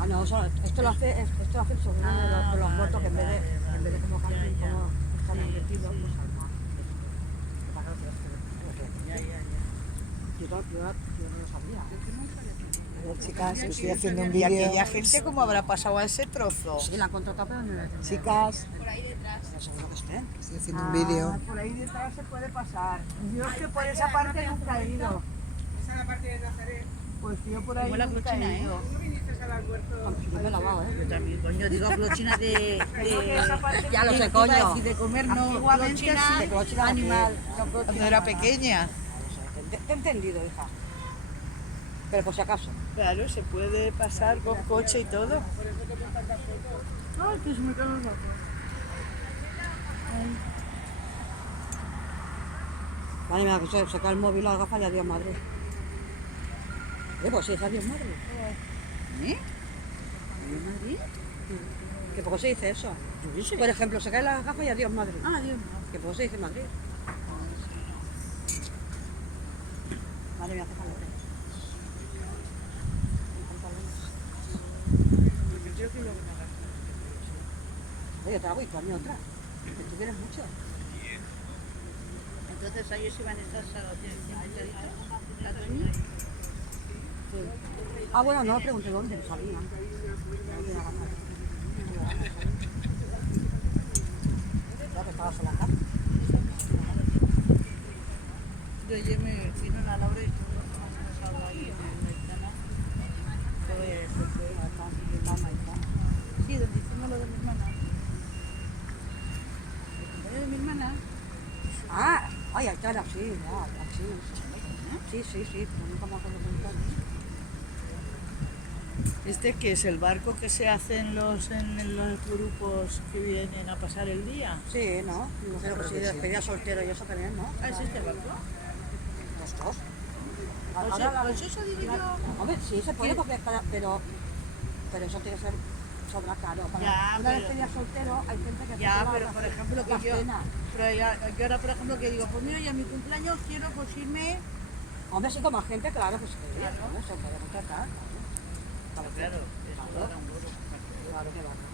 Ah, no, esto lo hace el segundo de los muertos, que en vez de como camping, como están metidos, pues al mar. Yo no lo sabía. Chicas, estoy haciendo un ¿Y vídeo. aquella gente cómo habrá pasado a ese trozo? Sí, la han contratado, pero no la he Chicas, Pero seguro que estén. estoy haciendo un vídeo. Por ahí detrás se puede pasar. Yo es que por esa parte nunca he ido. Esa es la parte de Nazaret. Pues yo por ahí Huele a nunca clochina, he ido. ¿No viniste al almuerzo? Yo me he lavado, Yo también, coño, digo clochina Ya lo sé, iba a coño. decir de comer, no, Antiguamente clochina, sí, De clochina animal. Cuando era pequeña. Te he entendido, hija. Pero por si acaso. Claro, se puede pasar con coche y todo. Ay, que se me caen los ojos. Vale, mira, que se cae el móvil, las gafas y adiós, madre. Pues sí, es adiós, madre. ¿Eh? ¿En Madrid? ¿Que poco se dice eso? Yo qué sé. Por ejemplo, se caen las gafas y adiós, madre. Ah, Dios mío. Que poco se dice en Madrid. Madre mía, hace calor. Oye, te hago y tú a mí otra. Que tú quieres mucho. Entonces ellos iban a estar ¿Cataluña? Ah, bueno, no pregunté dónde salían. Ya que estaba sola acá. Yo ayer me vino a Laura y estuvimos pasando ahí en la ventana. Sí, donde hicimos lo de mi hermana. ¿El de mi hermana? Ah, ay, Aitana, sí, ya, sí. Sí, pero nunca me acuerdo de ¿Este qué es el barco que se hace en los grupos que vienen a pasar el día? Sí, ¿no? Pero que sí, despedida soltero y eso también, ¿no? Ah, ¿es este barco? Los dos. Pues eso digo yo. Hombre, sí se puede, porque pero eso tiene que ser sobra caro. Para Ya, una pero- despedida soltero hay gente que Ya, hace pero por ejemplo las que yo... cenas. Pero yo ahora, por ejemplo, que digo, pues mira, ya mi cumpleaños quiero pues irme... Hombre, sí, con más gente, claro, pues sí, claro, se puede contratar. Claro, eso da un huevo. Claro que va.